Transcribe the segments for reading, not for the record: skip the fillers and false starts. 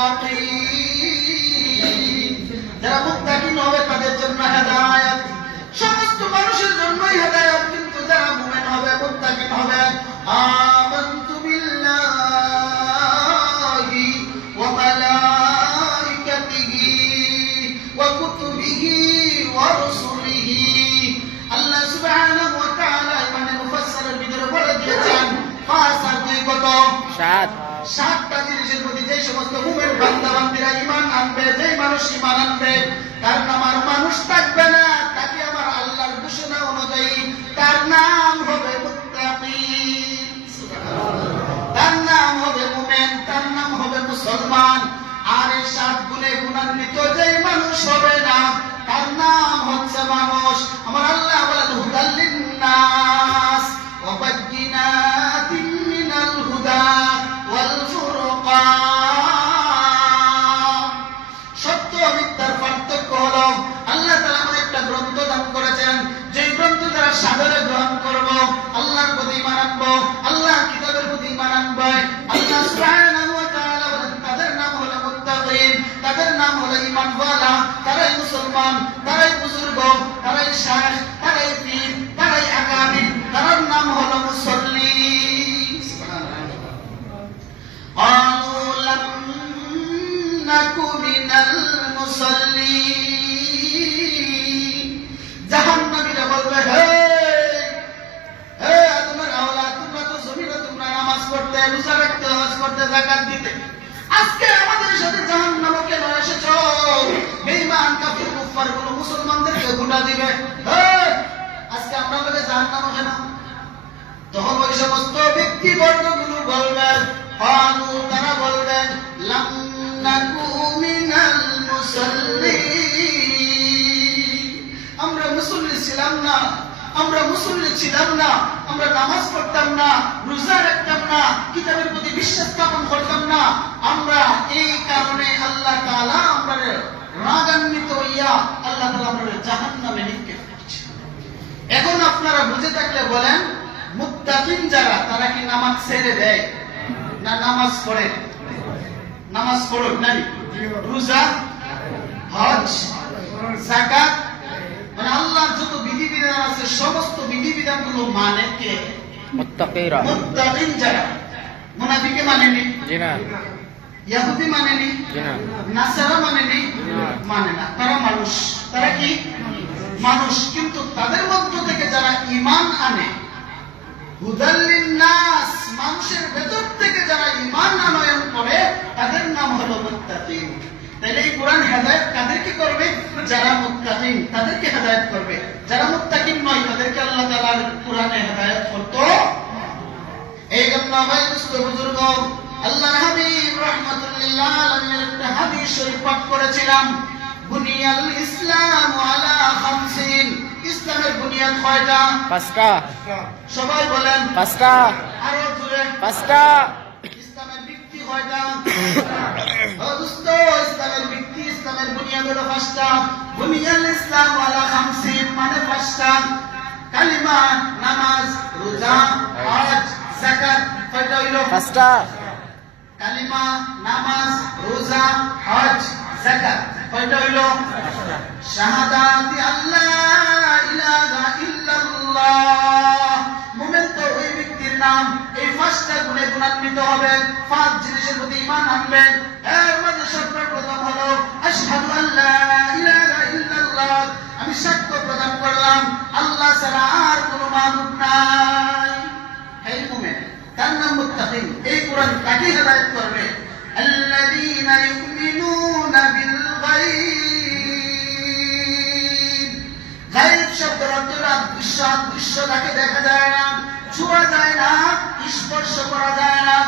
মুত্তাকিন। যারা মুত্তাকিন হবে তাদের জন্য হেদায়েত, সমস্ত মানুষের জন্যই হেদায়েত, কিন্তু যারা মুমিন হবে, মুত্তাকিন হবে, আমানতু বিল্লাহি ওয়া মালাইকাতিহি ওয়া কুতুবিহি ওয়া রুসুলিহি। আল্লাহ সুবহানাহু ওয়া তাআলা মানে মুফাসসিরের ভিতরে বলে দিয়েছেন পাঁচ আর দুই কত? সাতটা জিনিসের প্রতি যে সমস্ত মুমিন বান্দা বান্দীরা ঈমান আনবে, যেই মানুষ ঈমান আনবে তার নাম আর মানুষ থাকবে না, তাকে আমার আল্লাহর ঘোষণা অনুযায়ী তার নাম হবে মুত্তাকিন, তার নাম হবে মুমিন, তার নাম হবে মুসলমান। আর এই সাত গুণে গুণান্বিত যেই মানুষ হবে না তার নাম হচ্ছে মানুষ। আমার আল্লাহ বলেন হুদাল লিন্নাস ওয়া বায়্যিনাতিন মিনাল হুদা ওয়াল ফুরকান। সত্য মিথ্যার পার্থক্য হলো আল্লাহ তাআলা আমাদের একটা গ্রন্থ দান করেছেন, যেই গ্রন্থ দ্বারা সাদরে গ্রহণ করব, আল্লাহর প্রতি ঈমান আনবো, আল্লাহর কিতাবের প্রতি ঈমান আনবো। আল্লাহ সুবহানাহু ওয়া তাআলা বলেন তাদের নাম হলো মুত্তাকিন, তাদের নাম হলো ঈমানওয়ালা, তারাই মুসলমান, তারাই বুজুর্গ, তারাই শায়খ, তারাই পীর, তারাই আকাবির, তার নাম হলো মুসল্লি। قالوا لم نك من المصلين। জাহান্নামীরা বলবে হে হে তোমার আওলাদ, তোমরা তো জমিনে তোমরা নামাজ পড়তে, রোজা রাখতে, হজ করতে, যাকাত দিতে, আজকে আমাদের সাথে জাহান্নামে কেন এসেছো? বেঈমান কাফির কুফার গুলো মুসলমানদেরকে ঘুটা দিবে, হে আজকে আমরা বলে জাহান্নামে কেন? তখন ওই সমস্ত ব্যক্তিবর্গগুলো বলবেন, তারা বলবেন লাম নাকু মিনাল মুসাল্লিন, আমরা মুসল্লি ছিলাম না, আমরা মুসল্লি ছিলাম না, আমরা নামাজ পড়তাম না, রোজা রাখতাম না, কিতাবের প্রতি বিশ্বাস স্থাপন করতাম না, আমরা এই কারণে আল্লাহ তাআলা আমাদের রাগান্বিত হইয়া আল্লাহ তাআলা আমাদের জাহান্নামে নিক্ষেপ করছে। এখন আপনারা বুঝে থাকলে বলেন, মুত্তাকিন যারা তারা কি নামাজ ছেড়ে দেয় না নামাজ পড়ে? নামাজ পড়ুক নানি, রোজা, হজ, যাকাত, মানে আল্লাহর যত বিধিবিধান আছে সমস্ত বিধিবিধানগুলো মানে কে? মুত্তাকিরা। মুত্তাকিন যারা। মুনাফিকে মানেনি, জি না। ইহুদি মানেনি, জি না। নাসারা মানেনি, মানে না। তারা মানুষ, তারা কি মানুষ, কিন্তু তাদের মধ্য থেকে যারা ঈমান আনে, হুদাল লিন্নাস, মানুষের ভেতর থেকে যারা ঈমান আনয়ন করে তাদের নাম হলো মুত্তাকিন। তাহলে এই কোরআন হেদায়েত কাদেরকে করবে? যারা মুত্তাকিন তাদেরকে হেদায়েত করবে, যারা মুত্তাকিন নয় তাদেরকে আল্লাহ তাআলার কোরআনে হেদায়েত করতো। এই জন্য ভাই দোস্ত বুজুর্গ, আল্লাহর হাবিব রাহমাতুল্লাহ আলাইহির একটা হাদিস শরীফ পাঠ করেছিলাম, বুনিয়াল ইসলাম আলা খামসিন। ইসলামের বুনিয়াদ কয়টা? পাঁচটা। সবাই বলেন পাঁচটা, আরো জোরে পাঁচটা। ইসলামের ভিত্তি কয়টা? ও দোস্ত, ইসলামের ভিত্তি, ইসলামের বুনিয়াদ হলো পাঁচটা। বুনিয়াল ইসলাম আলা খামসিন মানে পাঁচটা। কালিমা, নামাজ, রোজা, হজ, যাকাত, কয়টা হইলো? পাঁচটা। কালিমা, নামাজ, রোজা, হজ, যাকাত, কয়টা হইলো? শাহাদাতি আল্লাহ ইলাহা ইল্লাল্লাহ। মুমিন তো ওই ব্যক্তির নাম, এই পাঁচটা গুণে গুণান্বিত হবে, পাঁচ জিনিসের প্রতি ঈমান আনবে। এর মধ্যে সর্বপ্রথম হলো আশহাদু আল্লা ইলাহা ইল্লাল্লাহ, আমি সাক্ষ্য প্রদান করলাম আল্লাহ ছাড়া আর কোনো মাবুদ নাই। এই মুমিন, তার নাম মুত্তাকিন। এই কোরআন কাকে হেদায়েত করবে? আল্লাযীনা ইউমিনুনা বিল গায়ব। গায়ব শব্দের অর্থ অদৃশ্য, অদৃশ্য যাকে দেখা যায় না, ছোঁয়া যায় না, স্পর্শ করা যায় না,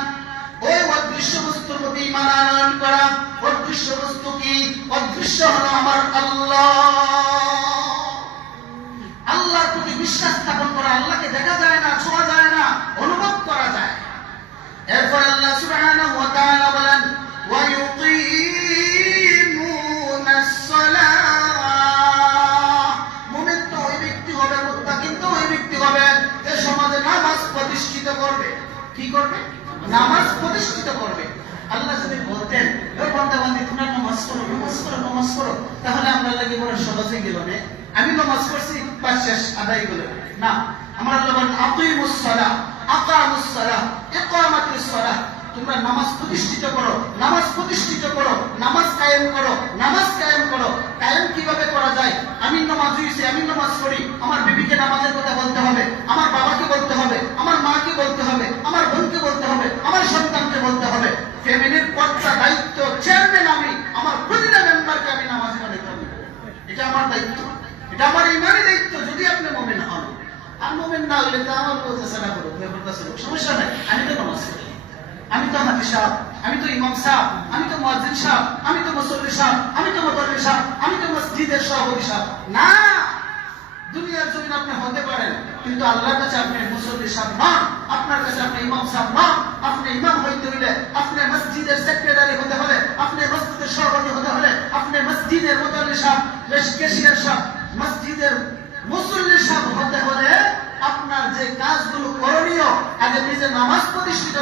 ওই অদৃশ্য বস্তুর প্রতি ঈমান আনয়ন করা। অদৃশ্য বস্তু কি? অদৃশ্য হলো আমার আল্লাহ। আল্লাহর প্রতি বিশ্বাস স্থাপন করা, আল্লাহকে দেখা যায় না, ছোঁয়া যায় না, অনুভব করা যায়। এরপর আল্লাহ সুবহানাহু ওয়া তাআলা বলেন ওয়া ইউকিমুনাস সালাহ। মুমিন তো ওই ব্যক্তি হবে, মুত্তাকিন তো ওই ব্যক্তি হবে যে সমাজে নামাজ প্রতিষ্ঠিত করবে। কি করবে? নামাজ প্রতিষ্ঠিত করবে। আল্লাহ যদি বলতেন নামাজ পড়ো, তাহলে আমরা লাগে বড় সহজে গেল না, আমি নামাজ পড়ছি বাস শেষ আদায় গেল না। আমার আল্লাহ বলেন আকিমুস সালাহ আকামুস সালাহ ইকামাতুস সালাহ, তোমরা নামাজ প্রতিষ্ঠিত করো, নামাজ প্রতিষ্ঠিত করো, নামাজ কায়েম করো, নামাজ কায়েম করো। কায়েম কিভাবে করা যায়? আমি নামাজ হইছি, আমি নামাজ পড়ি, আমার বিবিকে নামাজের কথা বলতে হবে, আমার বাবাকে বলতে হবে, আমার মাকে বলতে হবে, আমার বোনকে বলতে হবে, আমার সন্তানকে বলতে হবে। ফ্যামিলির কর্তা দায়িত্ব চেয়ারম্যান আমি, আমার প্রতিটা মেম্বারকে আমি নামাজে বানাইতে হবে। এটা আমার দায়িত্ব, এটা আমার ইমানি দায়িত্ব। যদি আপনি মুমিন হন, আর মুমিন না হলে তা আমার বলতে সারা করো, সমস্যা নাই, আমি তো নামাজ পড়ি, আমি তো হাফেজ সাহেব, আমি তো ইমাম সাহেব, আমি তো মুয়াজ্জিন সাহেব, আমি তো মুসল্লি সাহেব, আমি তো মুতাল্লি সাহেব, আমি তো মসজিদের সভাপতি সাহেব। না, দুনিয়ার জমিন আপনি হতে পারেন, কিন্তু আল্লাহর কাছে আপনি মুসল্লি সাহেব নন, আপনার কাছে আপনি ইমাম সাহেব নন। আপনি ইমাম হইতে হইলে আপনি মসজিদের সেক্রেটারি হতে হবে, আপনি মসজিদের সভাপতি হতে হলে আপনি মসজিদের মুতাল্লি সাহেব, ক্যাশিয়ার সাহেব, মসজিদের মুসল্লি সাহেব হতে হলে আপনার যে কাজগুলো করণীয়, আগে নিজে নামাজ প্রতিষ্ঠিত